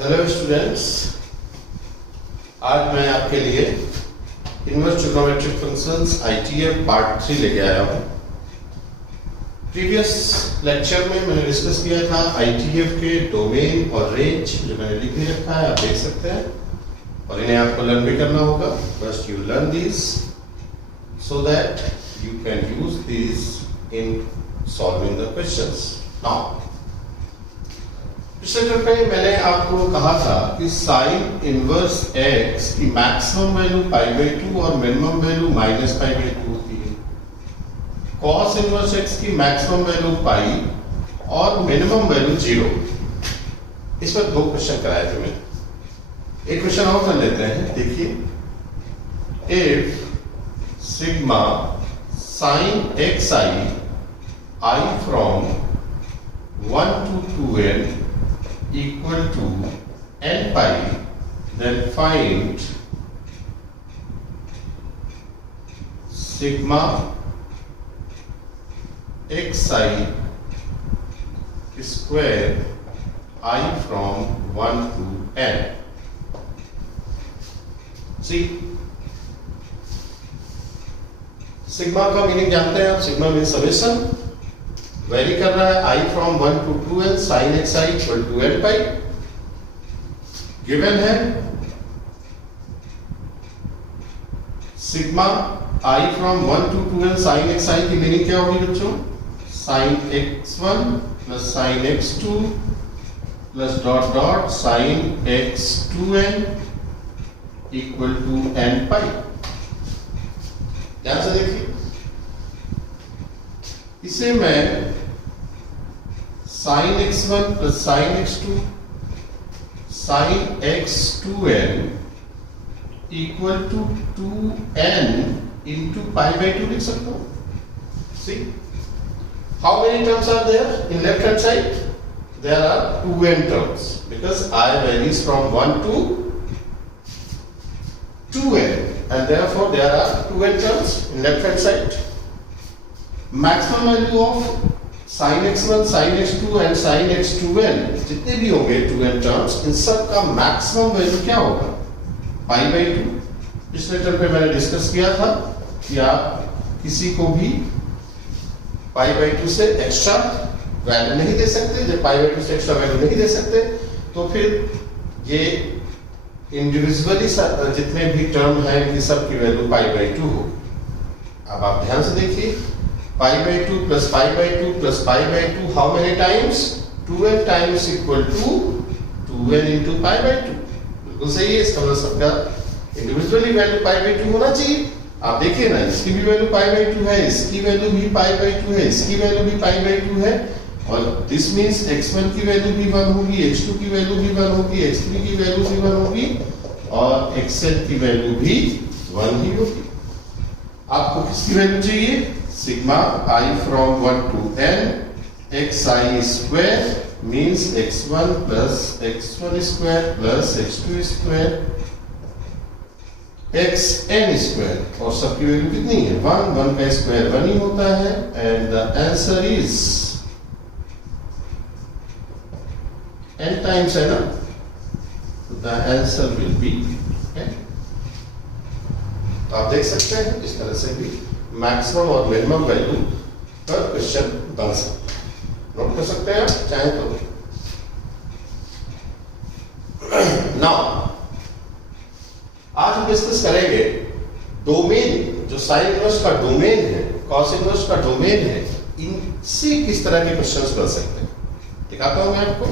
Hello students, आज मैं आपके लिए inverse trigonometric functions ITF part 3 लेके आया हूँ। प्रीवियस लेक्चर में मैंने डिस्कस किया था आईटीएफ के डोमेन और रेंज, जो मैंने लिख भी रखा है, आप देख सकते हैं, और इन्हें आपको लर्न भी करना होगा। First you learn this so that you can use this in solving the questions. Now पिछले पे मैंने आपको कहा था कि साइन इनवर्स एक्स की मैक्सिमम वैल्यू π/2 और मिनिमम वैल्यू -π/2 होती है। कॉस इनवर्स एक्स की मैक्सिमम वैल्यू पाई और मिनिमम वैल्यू 0। इस पर 2 क्वेश्चन कराए थे मैंने। एक क्वेश्चन और कर लेते हैं, देखिए। If sigma sine x I from 1 to 2n equal to n pi, then find sigma xi square I from 1 to n. See, sigma का मीनिंग जानते हैं आप। सिग्मा मीन समेशन, वेरी कर रहा है I फ्रॉम 1 to 2n sin xi equal to n पाई। Given है सिग्मा I फ्रॉम 1 to 2n sin xi की मीनिंग क्या होगी बच्चों? sin x1 plus sin x2 plus dot dot sin x2n equal to n पाई। ध्यान से देखिए, इसे मैं sin x1 plus sin x2 sin x2n equal to 2n into π/2 लिख सकता हूं। See how many terms are there in left hand side? There are 2n terms because I varies from 1 to 2n and therefore there are 2n terms in left hand side. Maximum value of sin x1, sin x2 and sin x2n जितने भी होंगे 2n terms, इन सब का maximum value क्या होगा? π/2। पिछले term पे मैंने डिस्कस किया था कि आप किसी को भी π/2 से एक्स्ट्रा वैल्यू नहीं दे सकते। जब π/2 से एक्स्ट्रा वैल्यू नहीं दे सकते तो फिर ये इंडिविजुअली जितने भी टर्म हैं इनकी सब की वैल्यू π/2 हो। अब आप ध्यान से देखिए, π/2 plus π/2 plus π/2 how many times? 2n times equal to 2n into π/2। बिल्कुल सही है। इसका मतलब सबका इंडिविजुअली वैल्यू π/2 होना चाहिए। आप देखिए ना, इसकी भी वैल्यू π/2 है, इसकी वैल्यू भी π/2 है, इसकी वैल्यू भी π/2 है, और दिस मींस x1 की वैल्यू भी 1 होगी, x2 की वैल्यू भी 1 होगी, x3 की वैल्यू भी 1 होगी, और xn की वैल्यू भी 1 ही होगी। आपको किसकी वैल्यू चाहिए? Sigma I from 1 to n xi square means x1 plus x1 square plus x2 square xn square, और सबकी वैल्यू कितनी है? 1। 1 का स्क्वायर 1 ही होता है, and the answer is n times है ना, the answer will B n। तो आप देख सकते हैं इस तरह से भी मैक्सिमम और मिनिमम वैल्यू पर क्वेश्चन बन सकता है। नोट कर सकते हैं आप चाहे तो। नाउ आज हम डिस्कस करेंगे डोमेन, जो साइन इनवर्स का डोमेन है, कॉस इनवर्स का डोमेन है, इनसे किस तरह के क्वेश्चंस बन सकते हैं। दिखाता हूं मैं आपको।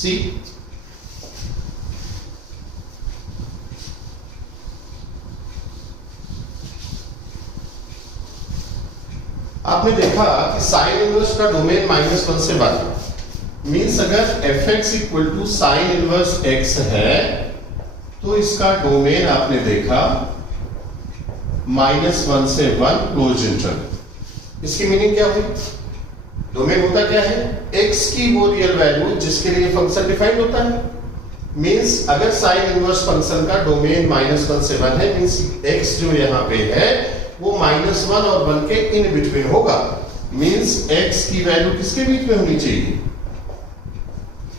सी, आपने देखा कि साइन इनवर्स का डोमेन -1 से 1 मींस अगर fx equal to sine inverse x है तो इसका डोमेन आपने देखा -1 से 1 क्लोज इंटरवल। इसकी मीनिंग क्या हुई? डोमेन होता क्या है? x की वो रियल वैल्यू जिसके लिए फंक्शन डिफाइंड होता है। मींस अगर साइन इनवर्स फंक्शन का डोमेन -1 से 1 है, मींस x जो यहाँ पे है वो -1 और 1 के इन बिटवीन होगा। मींस x की वैल्यू किसके बीच में होनी चाहिए?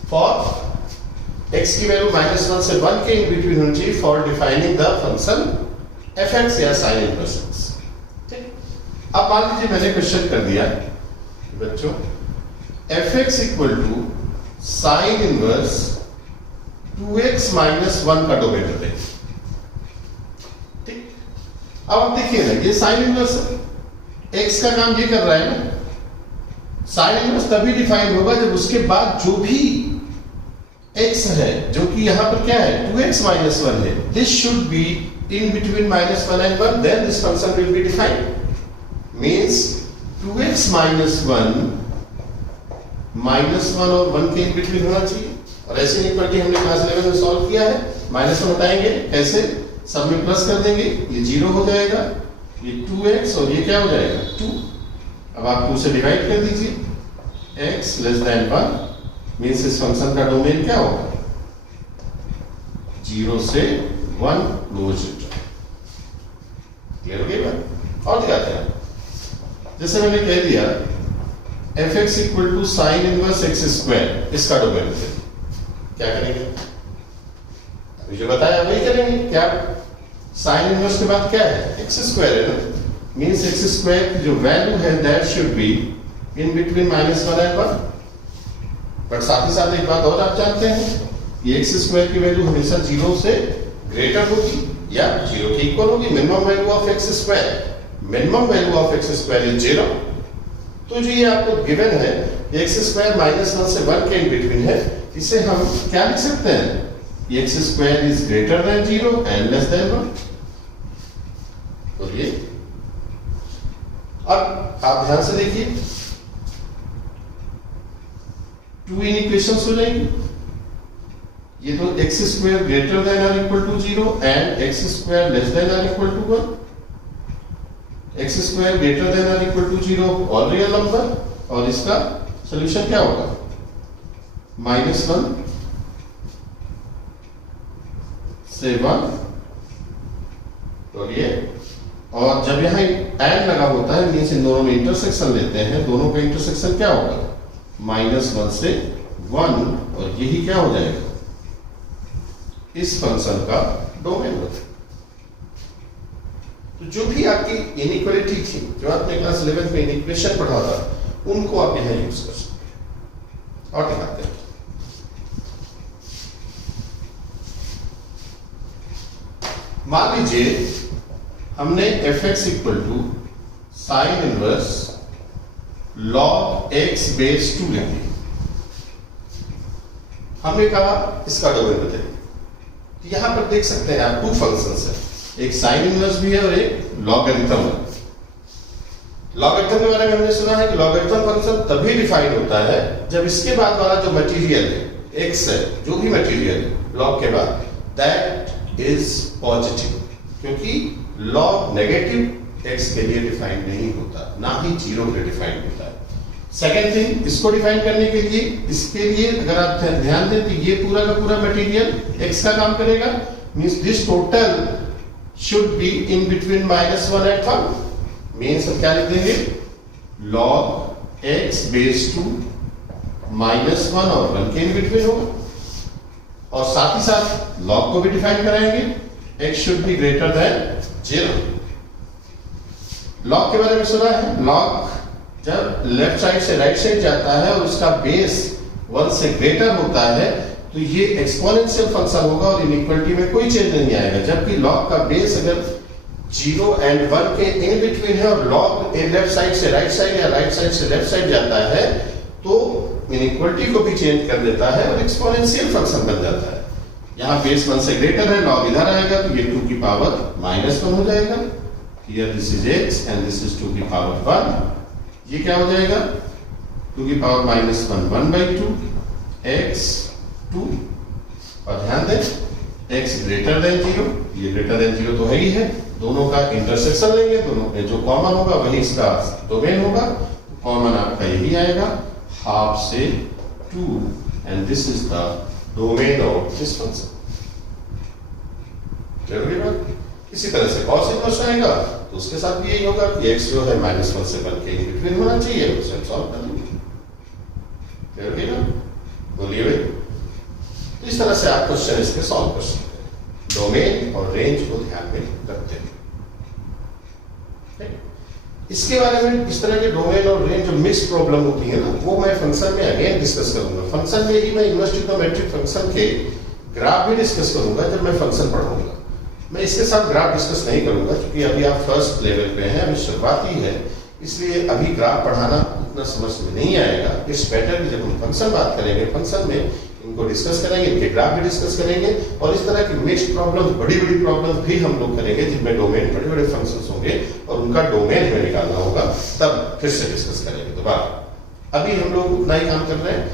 फॉर x की वैल्यू -1 से 1 के इन बिटवीन होनी चाहिए for defining the function fx या sin इनवर्स x। ठीक, अब मान लीजिए मैंने क्वेश्चन कर दिया बच्चों fx equal to sin inverse 2x - 1 का डोमेन दें। ठीक, अब आप देखिए ना ये sin इनवर्स x का काम ये कर रहा है ना, साइन इनवर्स तभी डिफाइन होगा जब उसके बाद जो भी x है जो कि यहां पर क्या है 2x - 1 है, this should be in between -1 and 1, then this function will be defined. Means 2x - 1 -1 और 1 के इन बिटवीन होना चाहिए। और ऐसी इनइक्वालिटी हमने क्लास 11 में सॉल्व किया है। -1 हटाएंगे कैसे, सब में प्लस कर देंगे, ये 0 हो जाएगा, ये 2x और ये क्या हो जाएगा 2। अब आप 2 से डिवाइड कर दीजिए, x < 1 मीन्स इस फंक्शन का डोमेन क्या होगा 0 से 1 क्लोज। क्लियर हो गई बात। और दिखाते हैं, जैसे मैंने कह दिया fx equal to sine inverse x square, इसका डोमेन है, क्या करेंगे अभी जो बताया वही करेंगे। क्या साइन इनवर्स के बाद क्या है x स्क्वायर है ना, मीन्स x स्क्वायर की जो वैल्यू है that should be in between -1 and 1। But साथ ही साथ एक बात और आप जानते हैं, ये x स्क्वायर की वैल्यू हमेशा 0 से ग्रेटर होगी या 0 के इक्वल होगी। Minimum value of x square, minimum value of x square is 0। तो जो ये आपको गिवन है x स्क्वायर -1 से 1 के इन बिटवीन है, इसे हम क्या लिख सकते हैं, x square is greater than 0 and less than 1। तो ये अब आप ध्यान से देखिए 2 इक्वेशंस हो जाएंगी। ये तो x स्क्वायर ग्रेटर देन और equal to 0 and x square less than और equal to 1। x square greater than और equal to 0 all real number, और इसका सॉल्यूशन क्या होगा -1 से 1। तो ये, और जब यहाँ एंड लगा होता है मीन्स इन दोनों में इंटरसेक्शन लेते हैं, दोनों का इंटरसेक्शन क्या होगा -1 से 1, और यही क्या हो जाएगा इस फंक्शन का डोमेन होगा। तो जो भी आपकी इनइक्वालिटी थी, जो आपने क्लास 11 में इक्वेशन पढ़ा था, उनको आप यहां यूज कर सकते हैं। और दिखाते हैं, मान लीजिए हमने fx equal to sine inverse log x base 2 लिख दिया। हमने कहा इसका डोमेन बताइए। यहां पर देख सकते हैं आप 2 फंक्शंस है, एक साइन इनवर्स भी है और एक लॉगरिथम है। लॉगरिथम के बारे में हमने सुना है कि लॉगरिथम फंक्शन तभी डिफाइन होता है जब इसके बाद वाला जो मटेरियल है x है, जो भी मटेरियल है लॉग के बाद, दैट इज पॉजिटिव, क्योंकि लॉग नेगेटिव x के लिए डिफाइन नहीं होता, ना ही 0 के डिफाइन होता है। सेकेंड थिंग, इसको डिफाइन करने के लिए, इसके लिए अगर आप ध्यान दें तो ये पूरा का पूरा मटेरियल x का काम करेगा, means this total should be in between -1 and 1। Means हम क्या लिख देंगे log x बेस 2 -1 और 1 के इन बिटवीन होगा। और साथ ही साथ log को भी डिफाइन कराएंगे, x should be greater than 0। log के बारे में सुना है, log जब लेफ्ट साइड से राइट साइड जाता है और उसका बेस 1 से ग्रेटर होता है तो ये एक्सपोनेंशियल फंक्शन होगा और इनइक्वालिटी में कोई चेंज नहीं आएगा। जबकि log का बेस अगर 0 and 1 के इन बिटवीन है और log लेफ्ट साइड से राइट साइड या राइट साइड से लेफ्ट साइड जाता है तो इनइक्वालिटी को भी चेंज कर देता है और एक्सपोनेंशियल फंक्शन बन जाता है। यहाँ बेस 1 से ग्रेटर है, log इधर आएगा तो ये 2 की पावर -1 हो जाएगा। Here this is x and this is 2 की पावर 1। ये क्या हो जाएगा 2 की पावर -1 1/2 x 2। और ध्यान दें x ग्रेटर देन 0, ये ग्रेटर देन 0 तो है ही है, दोनों का इंटरसेक्शन लेंगे, दोनों में जो कॉमन होगा वही इसका डोमेन होगा। कॉमन आपका यही आएगा हाफ से 2 and this is the domain of this function. जरूरी बात। इसी तरह से cos इनवर्स आएगा तो उसके साथ भी यही होगा कि x जो है -1 से 1 के बिटवीन होना चाहिए, उसे सॉल्व कर लेंगे। जरूरी ना, बोलिए भाई। इस तरह से आप क्वेश्चन इसके सॉल्व कर सकते हैं, डोमेन और रेंज को ध्यान में रखते हैं। इसके बारे में इस तरह के डोमेन और रेंज जो मिक्स प्रॉब्लम होती है ना, वो मैं फंक्शन में अगेन डिस्कस करूंगा। फंक्शन में ही मैं इन्वर्स ट्रिग्नोमेट्रिक फंक्शन के ग्राफ भी डिस्कस करूंगा जब मैं फंक्शन पढ़ाऊंगा। मैं इसके साथ ग्राफ डिस्कस नहीं करूंगा क्योंकि अभी आप फर्स्ट लेवल पे हैं, अभी शुरुआती है, इसलिए अभी ग्राफ पढ़ाना उतना समझ में नहीं आएगा। इट्स बेटर कि जब हम फंक्शन बात करेंगे, फंक्शन में इनको डिस्कस करेंगे, इनके ग्राफ भी डिस्कस करेंगे और इस तरह की मिक्स्ड प्रॉब्लम्स, बड़ी बड़ी प्रॉब्लम्स भी हम लोग करेंगे जिनमें डोमेन, बड़े बड़े फंक्शंस होंगे और उनका डोमेन हमें निकालना होगा, तब फिर से डिस्कस करेंगे दोबारा। अभी हम लोग उतना ही काम कर रहे हैं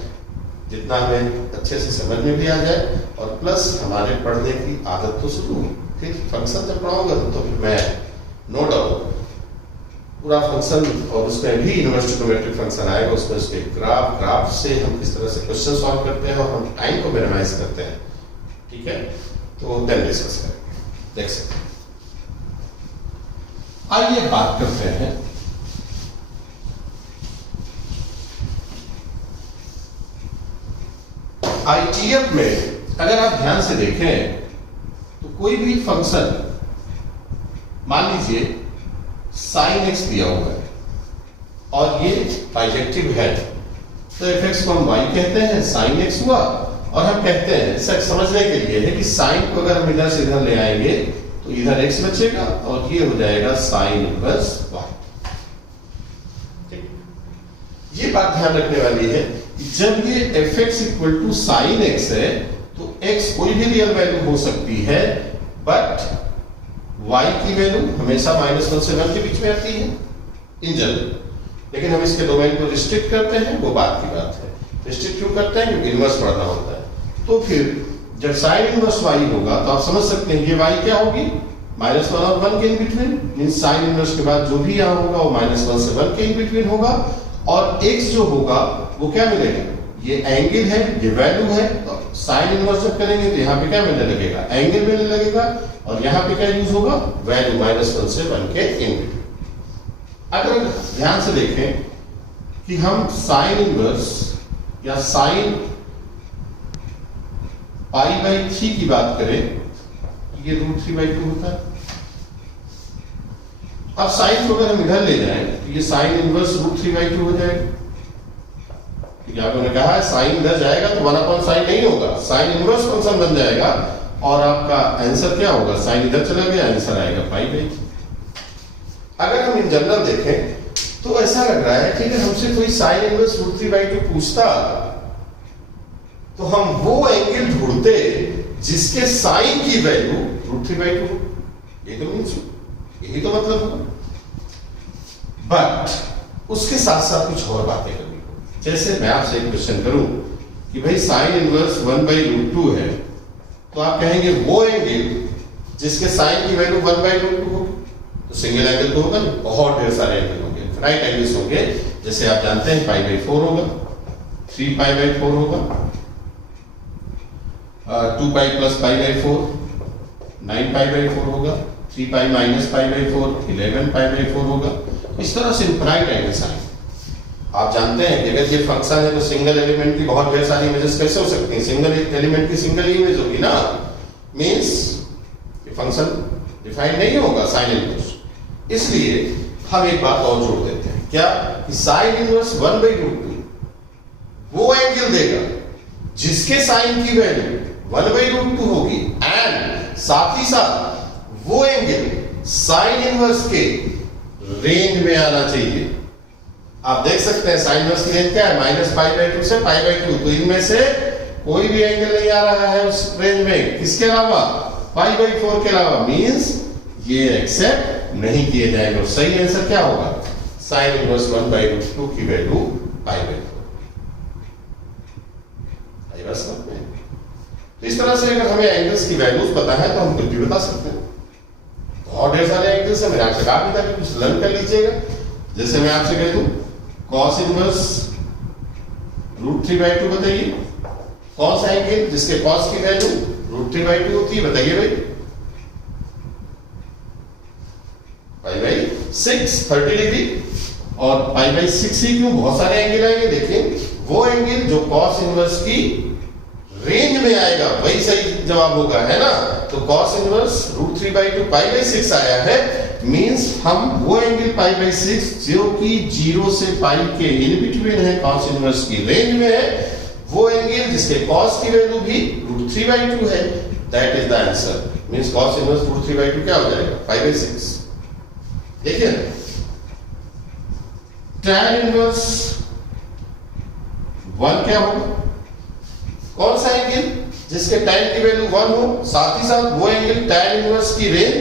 जितना हमें अच्छे से समझ में भी आ जाए और प्लस हमारे पढ़ने की आदत तो शुरू हो। फिर फंक्शन जब पढ़ाऊंगा तो फिर मैं नो डाउट पूरा फंक्शन और उसमें भी इन्वर्स ट्रिग्नोमेट्रिक फंक्शन आएगा, उसमें उसके ग्राफ से हम किस तरह से क्वेश्चन सॉल्व करते हैं और हम टाइम को मिनिमाइज करते हैं, ठीक है, तो देन डिस्कस करेंगे, देख सकते हैं। आइए बात करते हैं आईटीएफ में। अगर आप ध्यान से देखें तो कोई भी फंक्शन, मान लीजिए sin x दिया हुआ है और ये बाइजेक्टिव है, तो fx को हम y कहते हैं, sin x हुआ, और हम कहते हैं सर समझने के लिए है कि sin को अगर हम इधर से इधर ले आएंगे तो इधर x बचेगा और ये हो जाएगा sin इनवर्स y। ठीक, ये बात ध्यान रखने वाली है कि जब ये fx equal to sin x है तो x कोई भी रियल वैल्यू हो सकती है, बट y की वैल्यू हमेशा -1 से 1 के बीच में आती है इन जनरल। लेकिन हम इसके डोमेन को रिस्ट्रिक्ट करते हैं, वो बात की बात है। रिस्ट्रिक्ट क्यों करते हैं? क्योंकि इनवर्स पढ़ना होता है। तो फिर जब sin इनवर्स y होगा तो आप समझ सकते हैं ये y क्या होगी, -1 और 1 के in between, means sin inverse के बाद जो भी यहाँ होगा वो -1 से 1 के इन बिटवीन होगा, और x जो होगा वो क्या मिलेगा, ये एंगल है, ये वैल्यू है, तो sin इनवर्स जब करेंगे तो यहाँ पे क्या मिलने लगेगा, एंगल मिलने लगेगा, और यहाँ पे क्या यूज होगा, वैल्यू -1 से 1 के इन बिटवीन। अगर ध्यान से देखें कि हम sin इनवर्स या sin π/3 की बात करें, ये √3/2 होता है। अब sin को अगर हम इधर ले जाएं तो ये sin इनवर्स √3/2 हो जाएगा, क्योंकि आपने कहा है sin इधर जाएगा तो 1/sin नहीं होगा, sin इनवर्स फंक्शन बन जाएगा और आपका आंसर क्या होगा, sin इधर चला गया, आंसर आएगा π/3। अगर हम इन जनरल देखें तो ऐसा लग रहा है कि अगर हमसे कोई sin इनवर्स √3/2 पूछता तो हम वो एंगल ढूंढते जिसके sin की वैल्यू √3/2 हो। ये तो मीन्स यही तो मतलब होगा, बट उसके साथ साथ कुछ और बातें करनी होगी। जैसे मैं आपसे एक क्वेश्चन करूं कि भाई sin इनवर्स 1/√2 है, तो आप कहेंगे वो एंगल जिसके sin की वैल्यू 1/√2 होगी, तो सिंगल एंगल तो होगा नहीं, बहुत ढेर सारे एंगल होंगे, राइट एंगल्स होंगे। जैसे आप जानते हैं π/4 होगा, 3π/4 होगा, 2π + π/4 9π/4 होगा, 3π - π/4 11π/4 होगा। इस तरह से इनफाइनाइट एंगल्स आएंगे। आप जानते हैं कि अगर ये फंक्शन है तो सिंगल एलिमेंट की बहुत ढेर सारी इमेजेस कैसे हो सकती हैं, सिंगल एलिमेंट की सिंगल इमेज होगी ना, मींस ये फंक्शन डिफाइन नहीं होगा sin इनवर्स। इसलिए हम एक बात और जोड़ देते हैं, क्या कि sin इनवर्स 1/√2 वो एंगल देगा जिसके sin की वैल्यू 1/√2 होगी, एंड साथ ही साथ वो एंगल sin इनवर्स के रेंज में आना चाहिए। आप देख सकते हैं sin इनवर्स की रेंज क्या है, -π/2 से π/2, तो इनमें से कोई भी एंगल नहीं आ रहा है उस रेंज में, किसके अलावा, π/4 के अलावा, मींस ये एक्सेप्ट नहीं किए जाएंगे। और सही आंसर क्या होगा, sin इनवर्स 1/√2 की वैल्यू π/4। तो इस तरह से अगर हमें एंगल्स की वैल्यूज पता है तो हम कुछ भी बता सकते हैं। बहुत ढेर सारे एंगल्स है, मैंने आपसे कहा भी था कि कुछ लर्न कर लीजिएगा। जैसे मैं आपसे कह दूं cos इनवर्स √3/2 बताइए, कौन सा एंगल जिसके cos की वैल्यू √3/2 होती है, बताइए भाई, π/6 30 डिग्री, और π/6 ही क्यों, बहुत सारे एंगल आएंगे। देखिए वो एंगल जो cos इनवर्स की रेंज में आएगा वही सही जवाब होगा, है ना। तो cos इनवर्स √3/2 π/6 आया है, मींस हम वो एंगल π/6 जो कि 0 से पाई के इन बिटवीन है, cos इनवर्स की रेंज में है, वो एंगल जिसके cos की वैल्यू भी √3/2 है, that is the answer. Means cos inverse √3/2 क्या हो जाएगा, π/6। देखिए tan इनवर्स 1 क्या होगा, कौन सा एंगल जिसके tan की वैल्यू 1 हो, साथ ही साथ वो एंगल tan इनवर्स की रेंज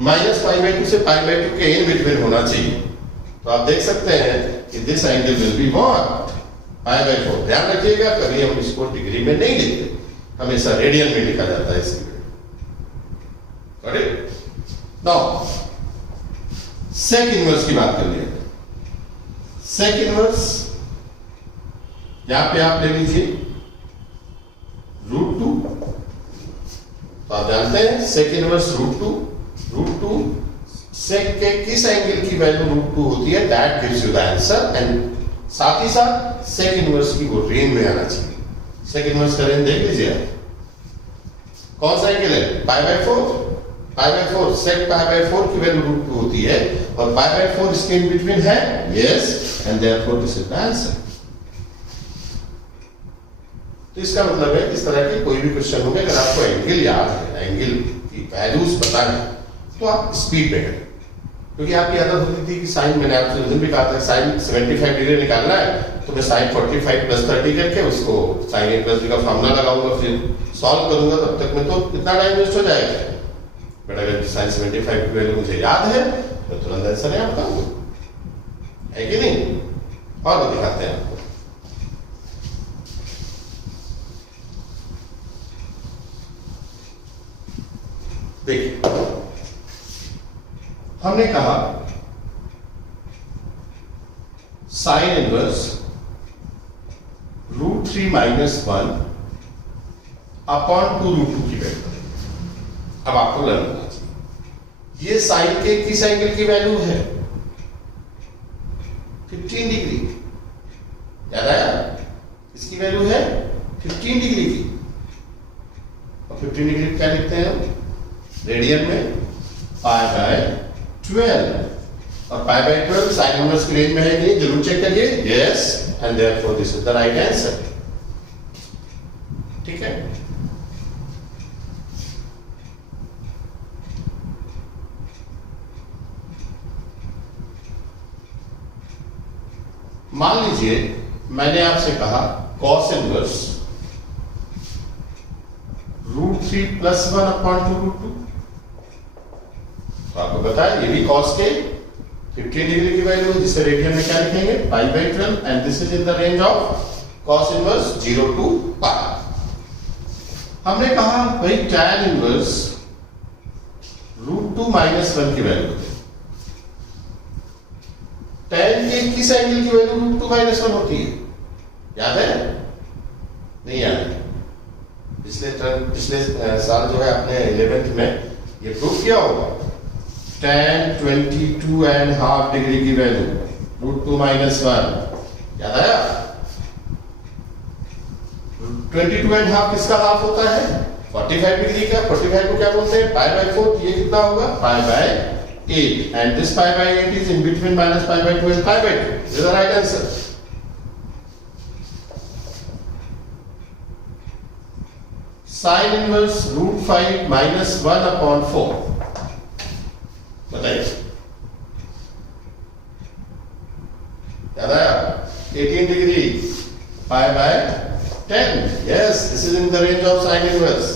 -π/2 से π/2 के इन बिटवीन होना चाहिए। तो आप देख सकते हैं कि this angle will be what, π/4। ध्यान रखिएगा कभी हम इसको डिग्री में नहीं लिखते, हमेशा रेडियन में लिखा जाता है इसकी value. Correct. Now sec inverse की बात कर लिए। सेक इनवर्स यहां पे आप ले लीजिए √2, तो आप जानते हैं सेक इनवर्स √2 सेक के किस एंगल की वैल्यू √2 होती है, that gives you the answer. And साथ ही साथ सेक इनवर्स की वो रेंज में आना चाहिए। सेक इनवर्स का रेंज देख लीजिए आप, कौन सा एंगल है, π/4 सेक π/4 की वैल्यू √2 होती है और π/4 इसके इन बिटवीन है, yes, and therefore this is the answer. तो इसका मतलब है इस तरह के कोई भी क्वेश्चन होंगे, अगर आपको एंगल याद है, एंगल की वैल्यूज पता है, तो आप स्पीड में करें। क्योंकि आपकी आदत होती थी कि साइन, मैंने आपसे उस दिन भी कहा था, साइन 75 डिग्री निकालना है तो मैं साइन 45 + 30 करके उसको साइन A + B का फॉर्मूला लगाऊंगा, फिर सॉल्व करूंगा, तब तक में तो कितना टाइम वेस्ट हो जाएगा। बट अगर साइन 75 की वैल्यू मुझे याद है तो तुरंत आंसर यहाँ बताऊंगा, है कि नहीं। और वो दिखाते हैं आपको। देखिए हमने कहा साइन इनवर्स √3 - 1 अपॉन 2√2 की वैल्यू। अब आपको लर्न करना चाहिए ये साइन के किस एंगल की वैल्यू है, 15 डिग्री। याद आया, इसकी वैल्यू है 15 डिग्री की। और 15 डिग्री क्या लिखते हैं हम रेडियन में, π/12, और π/12 साइन इनवर्स की रेंज में है कि नहीं, जरूर चेक करिए, yes, and therefore this is the right answer. ठीक है। मान लीजिए मैंने आपसे कहा cos इनवर्स √3 + 1 अपॉन 2√2। तो आपको पता है ये भी cos के 15 डिग्री की वैल्यू है, जिसे रेडियन में क्या लिखेंगे, π/12, and this is in the range of cos inverse 0 to π। हमने कहा भाई tan इनवर्स √2 - 1 की वैल्यू है। tan के किस एंगल की वैल्यू √2 - 1 होती है, याद है, नहीं याद है। पिछले साल जो है आपने 11th में ये प्रूफ किया होगा, tan 22.5 डिग्री की वैल्यू √2 - 1, याद आया। 22.5 किसका हाफ होता है, 45 डिग्री का। 45 को क्या बोलते हैं, π/4। ये कितना होगा, π/8, and this π/8 is in between -π/2 and π/2. This is the right answer. Sin inverse √5 - 1 upon 4, बताइए, याद आया, 18 degree, π/10, yes, this is in the range of sin inverse।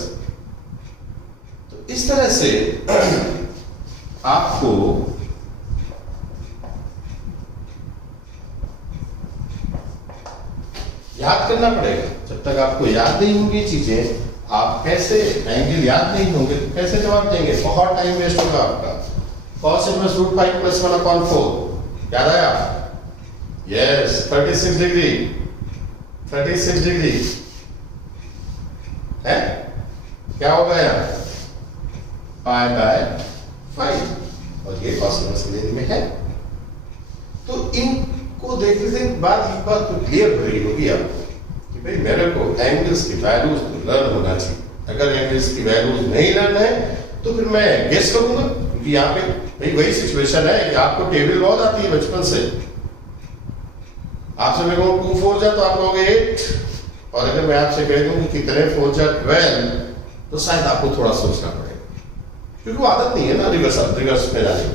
तो इस तरह से आपको याद करना पड़ेगा। जब तक आपको याद नहीं होंगी चीजें, आप कैसे, एंगल याद नहीं होंगे तो कैसे जवाब देंगे, बहुत टाइम वेस्ट होगा आपका। cos इनवर्स √5 + 1 upon 4, याद आया, यस, 36 डिग्री, 36 डिग्री है, क्या हो गया, π/5, और ये cos इनवर्स की रेंज में है। तो इनको देखने के बाद एक बात तो क्लियर हो रही होगी आपको कि भाई मेरे को एंगल्स की वैल्यूज लर्न होना चाहिए। अगर एंगल्स की वैल्यूज नहीं लर्न है तो फिर मैं गेस करूंगा, क्योंकि यहाँ पे भाई वही सिचुएशन है कि आपको टेबल बहुत आती है बचपन से। आपसे मैं कहूँ 2 4 जा तो आप कहोगे 8, और अगर मैं आपसे कह दूं कि कितने 4 जा 12, तो शायद आपको थोड़ा सोचना पड़ेगा, क्योंकि वो आदत नहीं है ना रिवर्स में जाने की।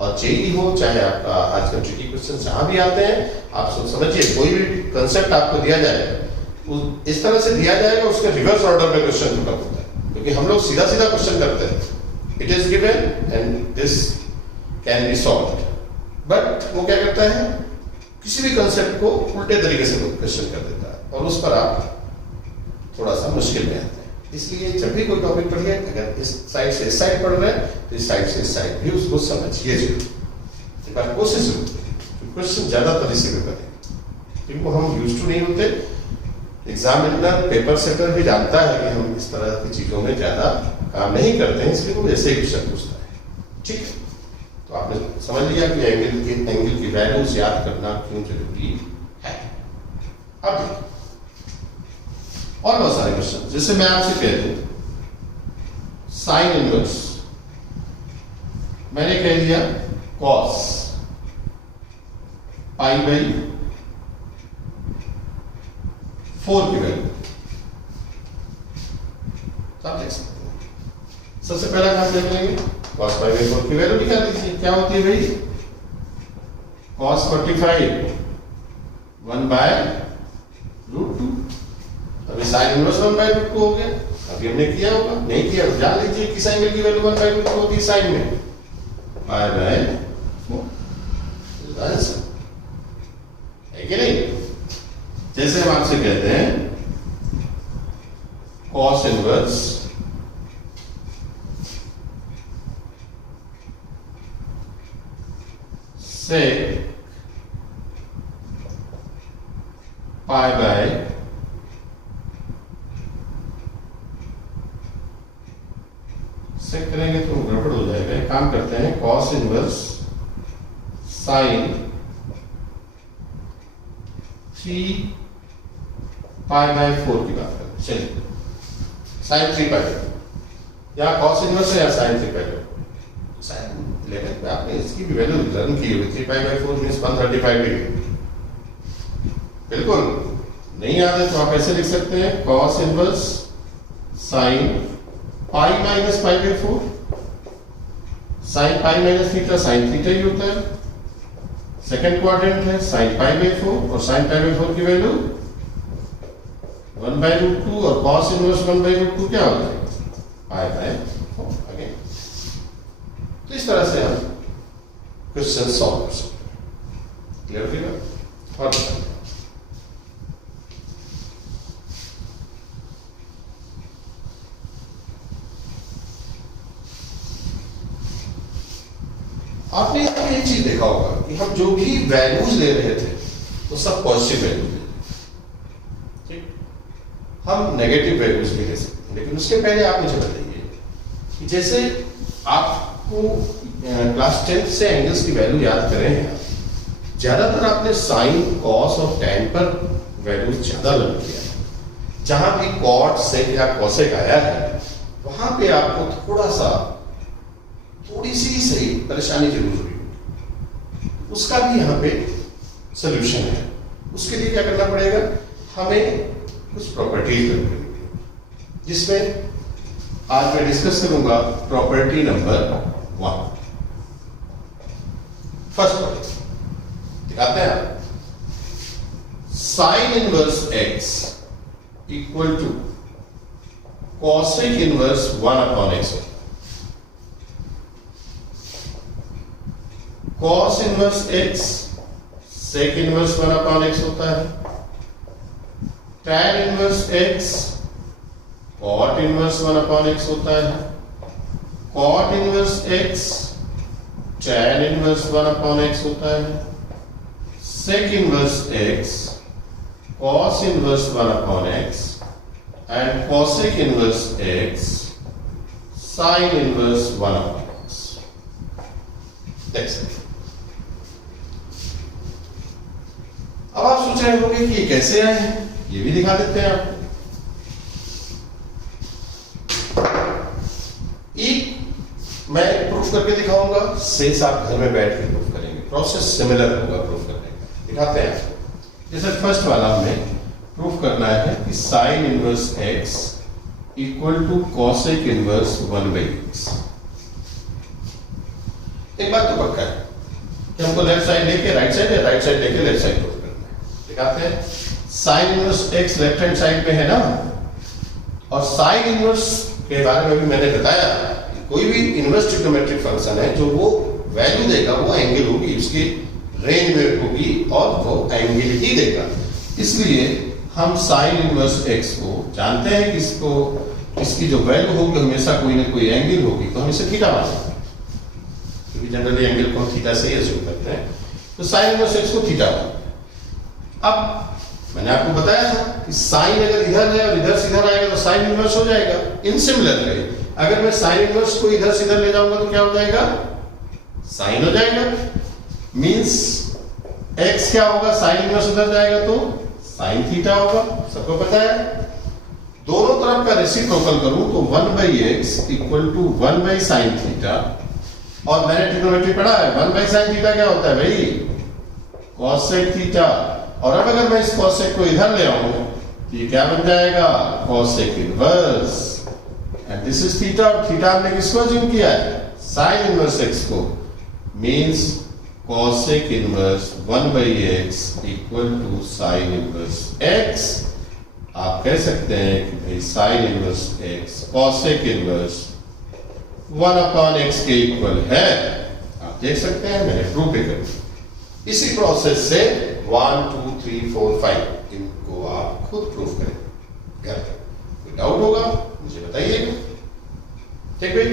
और जेई हो चाहे आपका आजकल ट्रिकी क्वेश्चन जहां भी आते हैं, आप समझिए कोई भी कंसेप्ट आपको दिया जाए इस तरह से दिया जाएगा, उसके रिवर्स ऑर्डर में क्वेश्चन पुट अप होता है, क्योंकि हम लोग सीधा सीधा क्वेश्चन करते हैं। It is given and this can be solved, but वो क्या करता है, किसी भी कंसेप्ट को उल्टे तरीके से क्वेश्चन कर देता है, और उस पर आप थोड़ा सा मुश्किल में आते हैं। इसलिए जब भी कोई टॉपिक पढ़िए, अगर इस साइड से इस साइड पढ़ रहे हैं तो इस साइड से इस साइड भी उसको समझिए जरूर। एक बार कोशिश जरूर, क्वेश्चन ज्यादातर इसी में बने, क्योंकि हम यूज टू नहीं होते। एग्जामिनर पेपर सेटर भी जानता है कि हम इस तरह की चीजों में ज्यादा काम नहीं करते हैं, इसलिए वो ऐसे ही क्वेश्चन पूछता है। ठीक है, तो आपने समझ लिया कि एंगल की वैल्यूज याद करना क्यों जरूरी है। अब और बहुत सारे क्वेश्चन, जैसे मैं आपसे कह दूं साइन इनवर्स, मैंने कह दिया कॉस पाई बाई 4 की वैल्यू, आप देख सकते हैं। सबसे पहला काम देख लेंगे, कॉस पाई बाई 4 की वैल्यू निकाल लीजिए। क्या होती है भाई, कॉस 45 1/√2। अभी साइन इनवर्स 1/√2 हो गया, अभी हमने किया होगा, नहीं किया तो जान लीजिए किस एंगल की वैल्यू 1/√2 होती है साइन में, π/4 है कि नहीं। जैसे हम आपसे कहते हैं कॉस इनवर्स से π/, से करेंगे तो गड़बड़ हो जाएगा। एक काम करते हैं, कॉस इनवर्स साइन 3π/4 की बात करते हैं। चलिए साइन 3π, या कॉस इनवर्स है या साइन 3π, साइन लेकिन आपने इसकी भी वैल्यू लर्न की हुई। 3π/4 मीन्स 135 डिग्री। बिल्कुल नहीं याद है तो आप ऐसे लिख सकते हैं, cos inverse sine pi minus π/4, sine pi minus theta sine theta ही होता है। सेकंड क्वाड्रेंट है साइन π/4, और साइन π/4 की वैल्यू 1/√2, और कॉस इनवर्स 1/√2 क्या होता है, π/4 अगेन। तो इस तरह से हम क्वेश्चन सॉल्व कर सकते हैं। Clear figure. और आपने एक चीज देखा होगा कि हम जो भी वैल्यूज ले रहे थे वो सब पॉजिटिव वैल्यूज ले, ठीक, हम नेगेटिव वैल्यूज भी ले सकते हैं। लेकिन उसके पहले आप मुझे बताइए कि जैसे आपको क्लास 10 से एंगल्स की वैल्यू याद करें हैं, ज्यादातर आपने साइन कॉस और टैन पर वैल्यूज ज्यादा लर्न किया है। जहां भी कॉट सेक या कॉसेक आया है वहां पे आपको थोड़ी सी सही परेशानी जरूर हुई, उसका भी यहाँ पे सॉल्यूशन है। उसके लिए क्या करना पड़ेगा, हमें कुछ प्रॉपर्टीज लर्न करनी पड़ेगी, जिसमें आज मैं डिस्कस करूंगा प्रॉपर्टी नंबर 1। फर्स्ट प्रॉपर्टी दिखाते हैं आप, sine inverse x equal to cosec inverse 1/x होता है। Cos inverse x sec inverse 1/x होता है। Tan inverse x cot inverse 1/x होता है। Cot inverse x tan inverse 1/x होता है। Sec inverse x cos inverse 1/x and cosec inverse x sine inverse 1/x। देखिए अब आप सोच रहे होंगे कि ये कैसे आए हैं, ये भी दिखा देते हैं आपको। एक मैं प्रूफ करके दिखाऊंगा, शेष आप घर में बैठ के प्रूफ करेंगे। प्रोसेस सिमिलर होगा प्रूफ करने का। दिखाते हैं आपको। जैसे फर्स्ट वाला हमें प्रूफ करना है कि sine inverse x equal to cosec inverse 1/x। एक बात तो पक्का है कि हमको लेफ्ट साइड लेके राइट साइड या राइट साइड लेके लेफ्ट साइड प्रूफ करना है। दिखाते हैं। Sine inverse x left hand side पे है ना, और साइन इनवर्स के बारे में भी मैंने बताया, कोई भी इनवर्स ट्रिग्नोमेट्रिक फंक्शन है जो वो वैल्यू देगा वो एंगल होगी, उसकी रेंज में होगी और वो एंगल ही देगा। इसलिए हम साइन इनवर्स x को जानते हैं कि इसको इसकी जो वैल्यू होगी हमेशा कोई ना कोई एंगल होगी, तो हम इसे थीटा मान सकते हैं, क्योंकि जनरली एंगल को थीटा से ही अज्यूम करते हैं। तो साइन इनवर्स x को थीटा मान। अब मैंने आपको बताया था कि साइन अगर इधर है और इधर से इधर आएगा तो साइन इनवर्स हो जाएगा। इन सिमिलर वे अगर मैं साइन इनवर्स को इधर से इधर ले जाऊंगा तो क्या हो जाएगा? साइन हो जाएगा। मींस x क्या होगा? साइन इनवर्स उधर जाएगा तो साइन थीटा होगा, सबको पता है। दोनों तरफ का रेसिप्रोकल करूं तो 1/x equal to 1/sin theta, और मैंने ट्रिग्नोमेट्री पढ़ा है 1/sin थीटा क्या होता है भाई? cosec theta. और अब अगर मैं इस cosec को इधर ले आऊं तो ये क्या बन जाएगा? cosec inverse, and this is theta, और थीटा हमने किसको अज्यूम किया है? sin इनवर्स x को। Means cosec inverse 1/x equal to sin inverse x। आप कह सकते हैं कि भाई sin inverse x cosec inverse 1/x के इक्वल है। आप देख सकते हैं, मैंने प्रूव भी कर दिया। इसी प्रोसेस से 1 2 3 4 5 इनको आप खुद प्रूव करें घर पे। कोई डाउट होगा मुझे बताइएगा, ठीक भाई?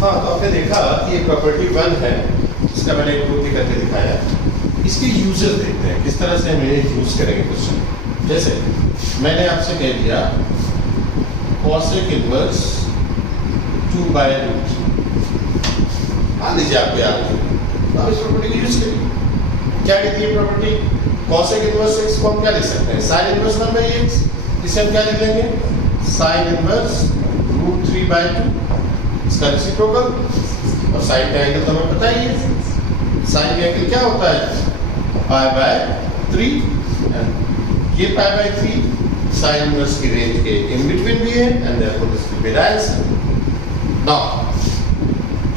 हाँ, तो आपने देखा कि ये प्रॉपर्टी 1 है जिसका मैंने प्रूव भी करके दिखाया। इसके यूजेस देखते हैं किस तरह से हम ये यूज करेंगे क्वेश्चन। जैसे मैंने आपसे कह दिया cosec इनवर्स 2/√। मान लीजिए आपको याद है, तो आप इस प्रॉपर्टी को यूज करिए। क्या कहती है प्रॉपर्टी? cosec इनवर्स x को हम क्या लिख सकते हैं? sin inverse 1/x। इसे हम क्या लिख लेंगे? sin इनवर्स √3/2, इसका रेसिप्रोकल। और साइन का एंगल तो हमें पता ही है, साइन का एंगल क्या होता है? π/3, एंड ये π/3 साइन इनवर्स की रेंज के इन बिटवीन भी है, and therefore this will be the answer. Now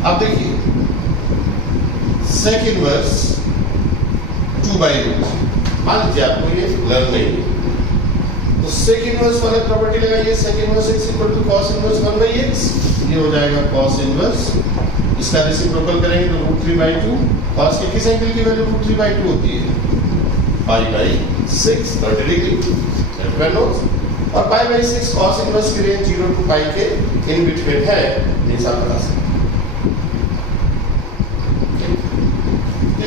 अब देखिए sec इनवर्स 2/√। मान लीजिए आपको ये लर्न नहीं है, तो sec इनवर्स वाला प्रॉपर्टी लगाइए। sec inverse x equal to cos inverse 1/x। ये हो जाएगा cos इनवर्स, इसका रेसिप्रोकल करेंगे तो √3/2। cos के किस एंगल की वैल्यू √3/2 होती है? π/6 30 डिग्री, और π/6 cos इनवर्स की रेंज 0 to π के इन बिटवीन है, जैसा आप बता सकते हैं।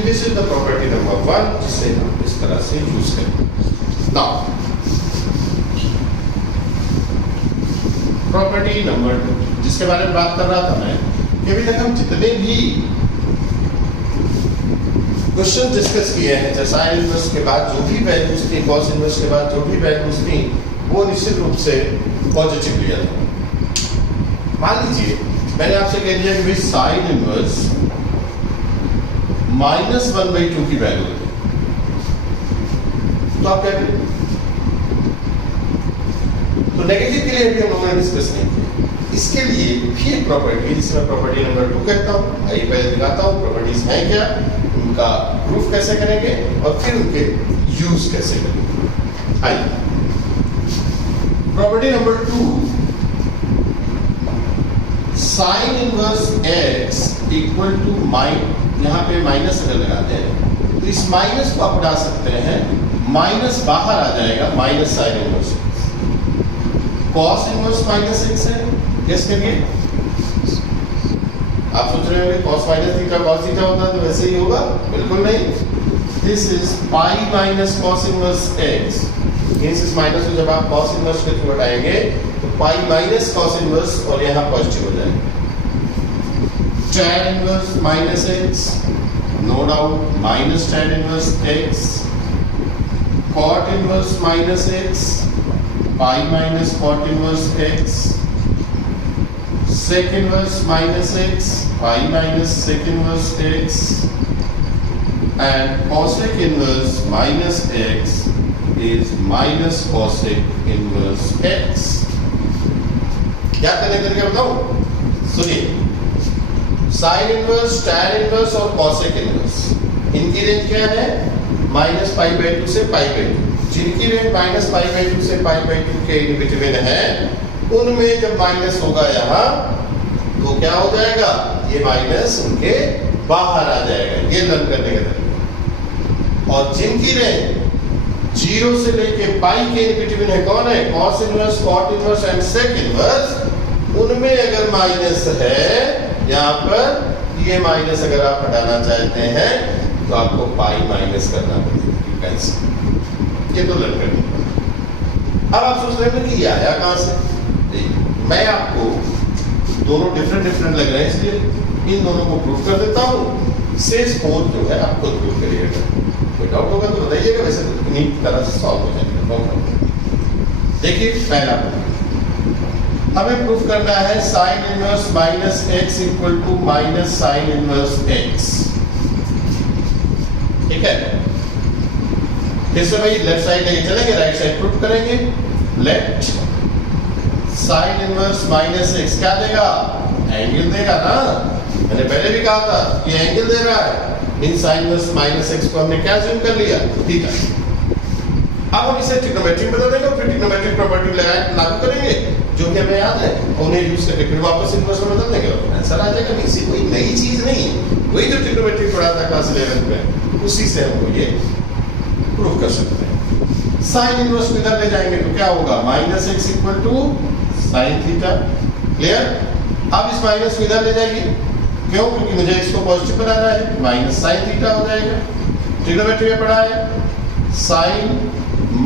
This is the property number 1 जिसे हम इस तरह से यूज करेंगे। नाउ प्रॉपर्टी नंबर 2 जिसके बारे में बात कर रहा था मैं कि अभी तक हम जितने भी क्वेश्चन डिस्कस किए हैं, जैसे साइन इनवर्स के बाद जो भी वैल्यूज थी, cos इनवर्स के बाद जो भी वैल्यूज थी, वो निश्चित रूप से पॉजिटिव लिया था। मान लीजिए मैंने आपसे कह दिया कि भाई साइन इनवर्स -1/2 की वैल्यू है, तो आप क्या करेंगे? तो नेगेटिव के लिए भी हम लोगों ने डिस्कस नहीं किया। इसके लिए भी एक प्रॉपर्टी जिसमें प्रॉपर्टी नंबर 2 कहता हूँ, आइए पहले दिखाता हूँ प्रॉपर्टीज हैं क्या, उनका प्रूफ कैसे करेंगे और फिर उनके यूज कैसे करेंगे। आइए property number 2, sine inverse x equal to यहाँ पे माइनस अगर लगाते हैं तो इस माइनस को आप हटा सकते हैं, माइनस बाहर आ जाएगा, minus sine inverse cos inverse -x है। गेस करिए, आप सोच रहे होंगे cos minus theta cos theta होता है तो वैसे ही होगा, बिल्कुल नहीं। This is pi minus cos inverse x। इस माइनस को जब आप cos इनवर्स के थ्रू हटाएंगे तो पाई माइनस कॉस इनवर्स और यहाँ पॉजिटिव हो जाएगा। tan inverse minus x, no doubt minus tan inverse x, cot inverse minus x, pi minus cot inverse x, sec inverse minus x, pi minus sec inverse x, and cosec inverse minus x is minus cosec inverse x। क्या करने तरीके बताऊं? सुनिए, sine inverse, tan inverse और cosec inverse, इनकी range क्या है? Minus pi by 2 से पाई बाई 2। जिनकी रेंज माइनस पाई बाई 2 से पाई बाई 2 के इन बिटवीन है, उनमें जब माइनस होगा यहाँ तो क्या हो जाएगा? ये माइनस उनके बाहर आ जाएगा। ये लर्न करने का तरीका। और जिनकी रेंज 0 से लेके पाई के इन बिटवीन है, कौन है? cos inverse, cot inverse and sec inverse. उनमें अगर माइनस है यहाँ पर, ये माइनस अगर आप हटाना चाहते हैं तो आपको पाई माइनस करना पड़ेगा। कैसे? ये तो लर्न करने का। अब आप सोच रहे हैं कि ये आया कहां से? मैं आपको दोनों डिफरेंट लग रहे हैं, इसलिए इन दोनों को प्रूव कर देता हूँ। शेष फोर्थ जो है आप खुद प्रूव करिएगा। कोई डाउट होगा तो बताइएगा, वैसे तो नीट तरह से सॉल्व हो जाएगा। देखिए पहला हमें प्रूफ करना है sine inverse minus x equal to minus sine inverse x. ठीक है, फिर से भाई लेफ्ट साइड लेके चलेंगे, राइट साइड प्रूफ करेंगे। Left sine inverse minus x क्या देगा? एंगल देगा ना। मैंने पहले भी कहा था कि एंगल दे रहा है। इन साइन इनवर्स माइनस एक्स को हमने क्या अज्यूम कर लिया? थीटा। अब हम इसे ट्रिग्नोमेट्रिक बदल देंगे, फिर ट्रिग्नोमेट्रिक प्रॉपर्टी लागू करेंगे जो कि हमें याद है, उन्हें यूज करके फिर वापस इनवर्स में बदल देंगे और आंसर आ जाएगा। इसी कोई नई चीज नहीं है, वही जो ट्रिग्नोमेट्रिक पढ़ा था क्लास 11 में, उसी से हमको ये प्रूव कर सकते हैं। साइन इनवर्स को इधर ले जाएंगे तो क्या होगा? Minus x equal to sine theta. Clear? अब इस माइनस को इधर ले जाइए, क्यों? क्योंकि मुझे इसको पॉजिटिव बनाना है, माइनस साइन थीटा हो जाएगा। ट्रिग्नोमेट्री में पढ़ा है sine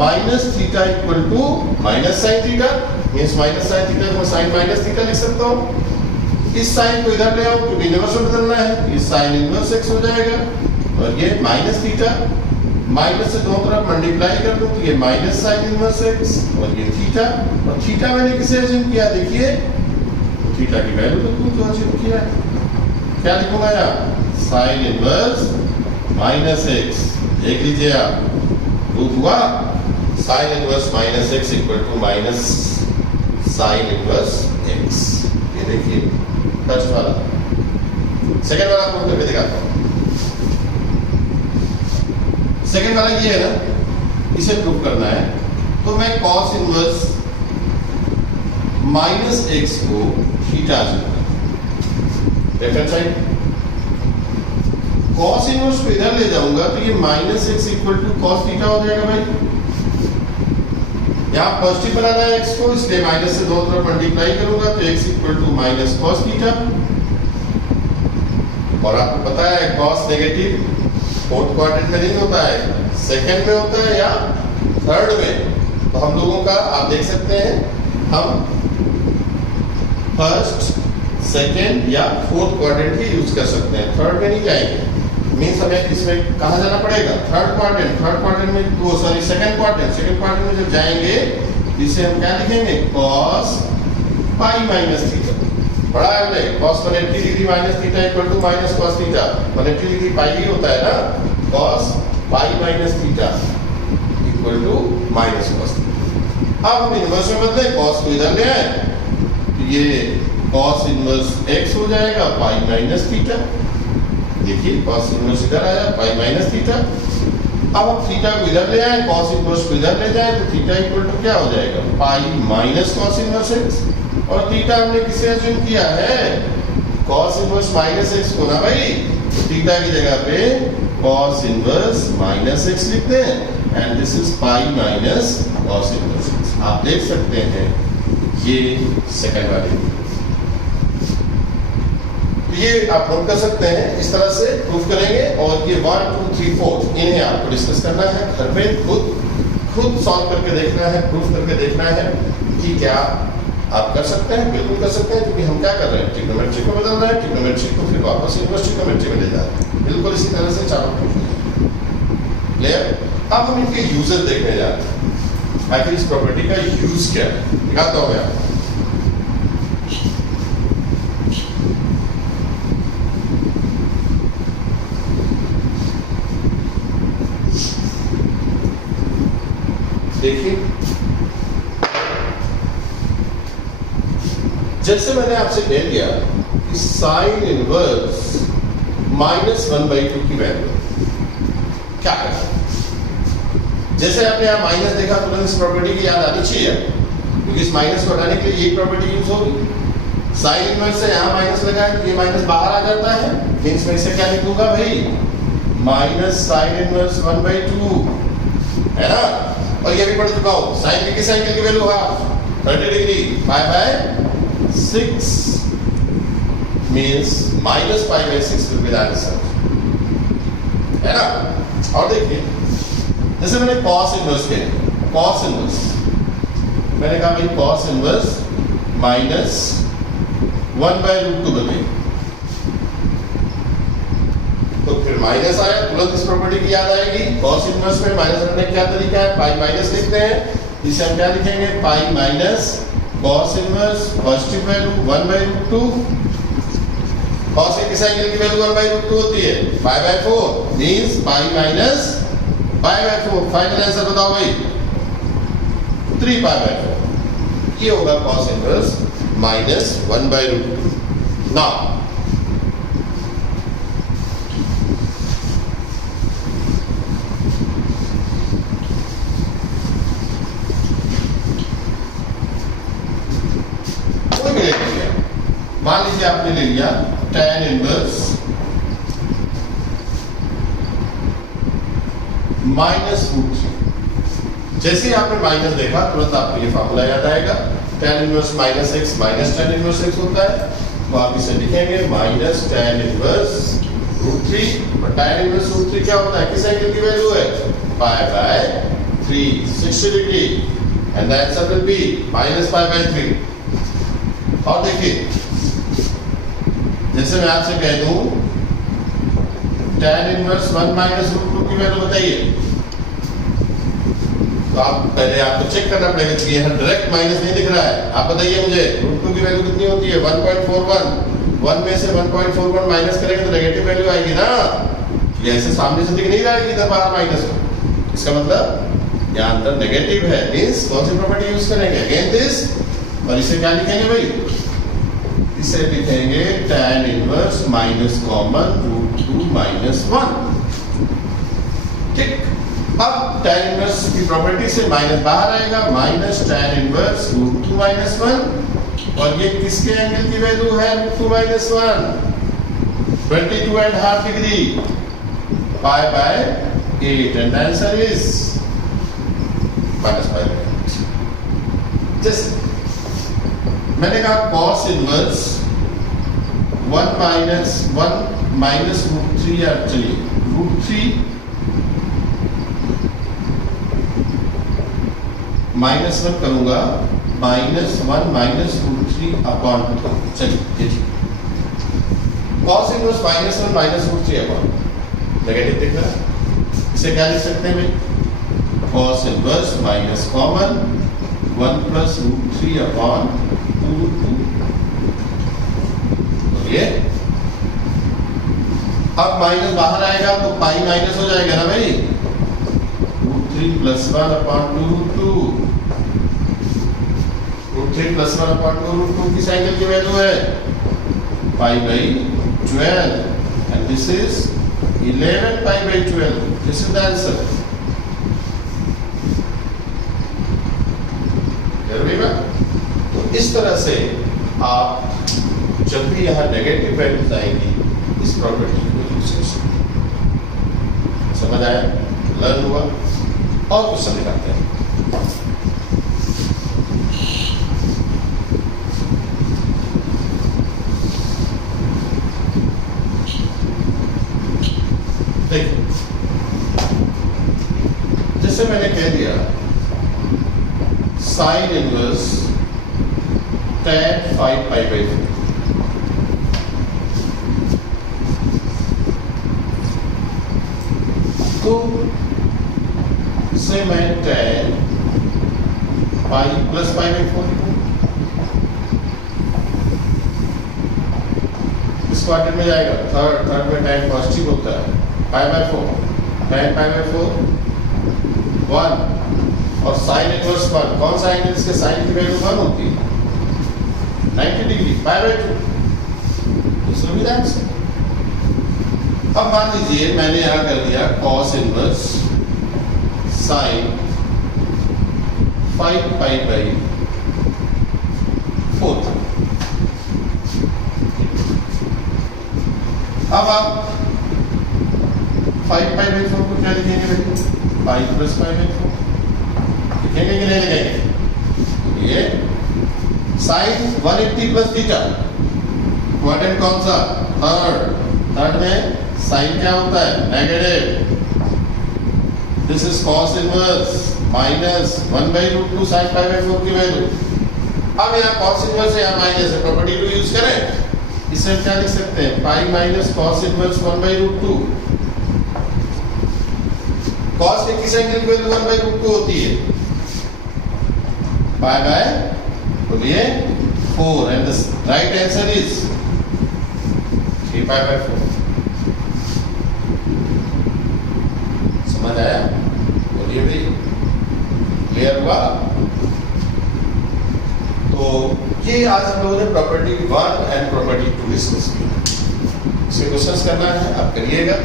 minus theta equal to minus sine theta, means minus sine theta को साइन माइनस थीटा लिख सकता हूं। इस साइन को इधर ले आओ क्योंकि इनवर्स में बदलना है, ये साइन इनवर्स एक्स हो जाएगा और ये माइनस थीटा। माइनस से दोनों तरफ मल्टीप्लाई कर दूं तो ये माइनस साइन इनवर्स एक्स और ये थीटा। और थीटा मैंने किसे अज्यूम किया? देखिए थीटा की वैल्यू तो जो अज्यूम किया है, क्या लिखूंगा यहाँ? Sine inverse minus x. देख लीजिए आप, प्रूफ हुआ। Sine inverse minus x equal to minus sine inverse x. ये देखिए फर्स्ट वाला। सेकंड वाला प्रूफ करके दिखाता हूँ। सेकंड वाला ये है ना, इसे प्रूफ करना है तो मैं cos इनवर्स माइनस एक्स को theta left side, cos inverse को इधर ले जाऊंगा तो ये minus x equal to cos theta हो जाएगा। भाई यहाँ पॉजिटिव बनाना है x को, इसलिए माइनस से दोनों तरफ मल्टीप्लाई करूंगा तो x equal to minus cos theta. और आपको पता है cos नेगेटिव फोर्थ क्वाड्रेंट में नहीं होता है, सेकंड में होता है या थर्ड में। तो हम लोगों का आप देख सकते हैं, हम फर्स्ट, सेकंड या फोर्थ क्वाड्रेंट ही यूज कर सकते हैं, थर्ड में नहीं जाएंगे। मीन्स हमें इसमें कहाँ जाना पड़ेगा? थर्ड क्वाड्रेंट में, वो सॉरी सेकंड क्वाड्रेंट में जब जाएंगे इसे हम क्या लिखेंगे? cos pi minus theta. पढ़ा है हमने cos 180 degree minus theta equal to minus cos theta. 180 degree pi ही होता है ना, cos pi minus theta equal to minus cos theta. अब हम इनवर्स में बदले, cos को इधर ले आए तो ये cos इनवर्स x हो जाएगा पाई माइनस थीटा। देखिए cos इनवर्स इधर आया, पाई माइनस थीटा। अब हम थीटा को इधर ले आए, cos इनवर्स को इधर ले जाए तो थीटा इक्वल टू क्या हो जाएगा? पाई माइनस cos इनवर्स x। और थीटा हमने किसे अज्यूम किया है? cos इनवर्स माइनस x को ना भाई। तो थीटा की जगह पे cos इनवर्स माइनस x लिखते हैं and this is pi minus cos inverse x। आप देख सकते हैं ये सेकंड वाली, ये आप नोट कर सकते हैं। इस तरह से प्रूफ करेंगे और ये 1 2 3 4 इन्हें आपको डिस्कस करना है घर पे, खुद सॉल्व करके देखना है, प्रूफ करके देखना है कि क्या आप कर सकते हैं, बिल्कुल कर सकते हैं, क्योंकि हम क्या कर रहे हैं, ट्रिग्नोमेट्री को बदल रहे हैं, ट्रिग्नोमेट्री को फिर वापस इनवर्स ट्रिग्नोमेट्री में ले जा रहे हैं, बिल्कुल इसी तरह से चारों क्लियर। अब हम इनके यूजेस देखने जा रहे हैं, आखिर इस प्रॉपर्टी का यूज क्या है, दिखाता हूं मैं आपको। देखिए, जैसे मैंने आपसे कह दिया कि साइन इनवर्स -1/2 की वैल्यू क्या है, जैसे आपने यहाँ माइनस देखा तुरंत इस प्रॉपर्टी की याद आनी चाहिए, क्योंकि इस माइनस को हटाने के लिए ये प्रॉपर्टी यूज होगी। साइन इनवर्स से यहाँ माइनस लगा है, ये माइनस बाहर आ जाता है, मींस मैं इसे क्या लिखूंगा भाई, माइनस साइन इनवर्स 1/2 है ना। और ये भी पढ़ चुका हूँ, साइन की किस एंगल की value half 30 degree, π/6 means -π/6 will be the answer, है ना। और देखिए, जैसे मैंने cos इनवर्स के cos इनवर्स मैंने कहा भाई cos इनवर्स -1/√2 बने, तो फिर माइनस आया, तुरंत इस प्रॉपर्टी की याद आएगी। cos इनवर्स में माइनस रखने का क्या तरीका है, पाई माइनस लिखते हैं, इसे हम क्या लिखेंगे, पाई minus cos inverse positive value 1/√2, cos के किस एंगल की वैल्यू 1/√2 होती है, π/4 means pi minus π/4। Final answer बताओ भाई, 3π/4, ये होगा cos इनवर्स -1/√2। नाउ मान लीजिए आपने ले लिया tan इनवर्स -√3, जैसे ही आपने माइनस देखा तुरंत आपको ये फार्मूला याद आएगा, tan inverse -x minus tan inverse x होता है, तो आप इसे लिखेंगे माइनस tan इनवर्स √3, और tan इनवर्स √3 क्या होता है, किस एंगल की वैल्यू है, π/3 60 degree, and the answer will be -π/3। और देखिए, जैसे मैं आपसे कह दूं tan इनवर्स 1 -√2 की वैल्यू बताइए, तो आप पहले आपको चेक करना पड़ेगा कि यहाँ डायरेक्ट माइनस नहीं दिख रहा है। आप बताइए मुझे √2 की वैल्यू कितनी होती है, 1.41, 1 में से 1.41 माइनस करेंगे तो नेगेटिव वैल्यू आएगी ना, ये ऐसे सामने से दिख नहीं रहा है कि इधर बाहर माइनस हो, इसका मतलब यहाँ अंदर नेगेटिव है, मींस कौन सी प्रॉपर्टी यूज करेंगे, अगेन दिस, और इसे क्या लिखेंगे भाई, इसे लिखेंगे tan इनवर्स माइनस कॉमन √2 -1। ठीक, अब tan इनवर्स की प्रॉपर्टी से माइनस बाहर आएगा, माइनस tan इनवर्स √2 -1, और ये किसके एंगल की वैल्यू है, √2 -1 22.5 डिग्री, π/8, एंड आंसर इज -π/8। जैसे मैंने कहा cos इनवर्स 1 -√3, या चलिए √3 -1 करूंगा, -1 -√3/2, चलिए cos इनवर्स -1 -√3/, नेगेटिव दिख रहा है, इसे क्या लिख सकते हैं भाई, cos इनवर्स माइनस कॉमन 1 + √3/2, ये अब माइनस बाहर आएगा तो पाई माइनस हो जाएगा ना भाई, √3 + 1/2√2, √3 + 1/2√2 किस एंगल की वैल्यू है, π/12, and this is 11 π/12, this is the answer. तो इस तरह से आप जब भी यहाँ नेगेटिव वैल्यूज आएंगी इस प्रॉपर्टी को यूज कर सकते। समझ आया, लर्न हुआ, और कुछ समझ आते हैं। देखिए, जैसे मैंने कह दिया sine inverse tan 5 pi by 4। तो से मैं tan pi plus pi by 4 लिखूँ। इस क्वाड्रेंट में जाएगा, थर्ड में tan पॉजिटिव होता है, पाई बाई 4, tan पाई बाई 4 1 और साइन इनवर्स 1। कौन सा एंगल इसके साइन की वैल्यू 1 होती है? 90 डिग्री, पाई बाई 2। इसमें भी आंसर। अब मान लीजिए मैंने यहां कर दिया cos inverse sine 5 pi by 4। अब आप 5 पाई बाई 4 को क्या लिखेंगे बेटे? पाई प्लस पाई बाई 4 लिखेंगे कि नहीं लिखेंगे? ये साइन 180 प्लस थीटा, क्वाड्रेंट कौन सा? थर्ड में साइन क्या होता है? Negative. This is cos inverse minus 1 by root 2 sine pi by 4 की वैल्यू। अब यहाँ cos इनवर्स है, यहाँ माइनस है, प्रॉपर्टी टू यूज करें। इससे क्या लिख सकते हैं? Pi minus cos inverse 1 by root 2। cos के किस एंगल की वैल्यू 1 बाई रूट 2 होती है? पाई बाय बोलिए 4 and the right answer is 3 pi by 4। समझ आया? बोलिए भाई, क्लियर हुआ? तो ये आज हम लोगों ने प्रॉपर्टी 1 एंड प्रॉपर्टी 2 डिस्कस किया। इसके क्वेश्चंस करना है, आप करिएगा।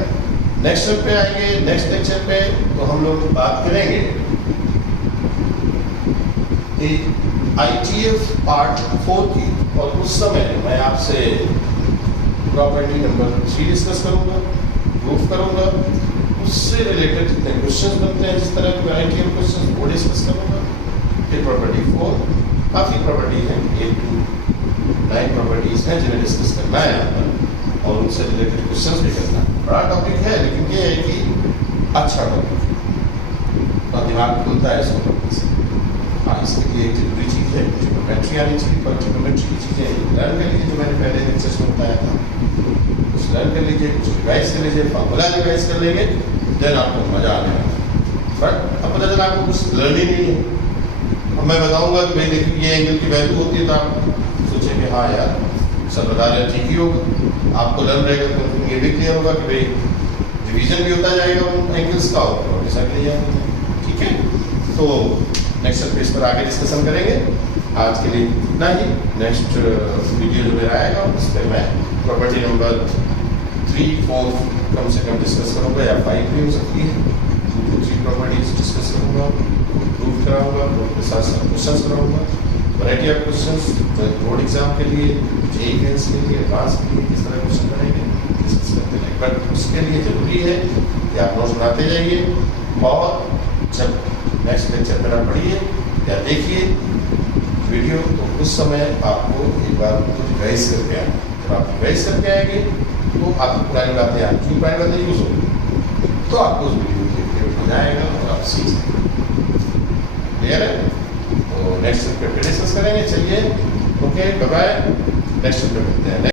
नेक्स्ट स्टेप पे आएंगे, नेक्स्ट लेक्चर पे तो हम लोग बात करेंगे ITF पार्ट 4 की, और उस समय मैं आपसे प्रॉपर्टी नंबर 3 डिस्कस करूंगा, प्रूफ करूंगा, उससे रिलेटेड जितने क्वेश्चंस बनते हैं, जिस तरह की वैरायटी ऑफ क्वेश्चंस वो डिस्कस करूंगा। फिर प्रॉपर्टी 4, काफ़ी प्रॉपर्टीज हैं, 8 to 9 प्रॉपर्टीज हैं जिन्हें डिस्कस करना है यहाँ पर, और उनसे रिलेटेड क्वेश्चंस भी करना है। बड़ा टॉपिक है, लेकिन ये है कि अच्छा टॉपिक है और दिमाग खुलता है इसको पढ़ने से। हाँ, इसके लिए एक जरूरी चीज़ है, ट्रिग्नोमेट्री आनी चाहिए, पर ट्रिग्नोमेट्री की चीज़ें लर्न कर लीजिए, जो मैंने पहले लेक्चर्स में बताया था। कुछ लर्न कर लीजिए, कुछ रिवाइज कर लीजिए, फार्मूला रिवाइज कर लेंगे, देन आपको मजा आने वाला। बट अब पता चला आपको कुछ लर्न ही नहीं है। अब मैं बताऊंगा कि भाई देखिए ये एंगल की वैल्यू होती है, तो आप सोचेंगे हाँ यार सर बता रहे ठीक ही होगा। आपको लर्न रहेगा तो ये भी क्लियर होगा कि भाई डिवीजन भी होता जाएगा उन एंगल्स का, और ऐसा क्लियर होगा। ठीक है, तो नेक्स्ट पेज पर आगे डिस्कशन करेंगे। आज के लिए इतना ही। नेक्स्ट वीडियो जो मेरा आएगा उस पर मैं प्रॉपर्टी नंबर 3, 4 कम से कम डिस्कस करूँगा, या 5 भी हो सकती है। 2 to 3 प्रॉपर्टीज डिस्कस करूँगा, प्रूफ कराऊँगा, प्रूफ के साथ साथ क्वेश्चंस कराऊँगा, variety of questions board exam के लिए, जेईई मेंस के लिए, एडवांस के लिए किस तरह क्वेश्चन करेंगे डिस्कस करते हैं। बट उसके लिए जरूरी है कि आप नोट्स बनाते जाइए, और जब नेक्स्ट लेक्चर मेरा पढ़िए या देखिए वीडियो, तो उस समय आपको एक बार रिवाइज करके आए। जब आप रिवाइज करके आएंगे तो आपको पुरानी बातें याद, क्यों पुरानी बातें यूज होगी, तो आपको उस वीडियो देख के हो जाएगा और आप सीख सकेंगे। क्लियर है? तो नेक्स्ट पे डिस्कस करेंगे। चलिए, ओके, बाय बाय, नेक्स्ट पे मिलते हैं।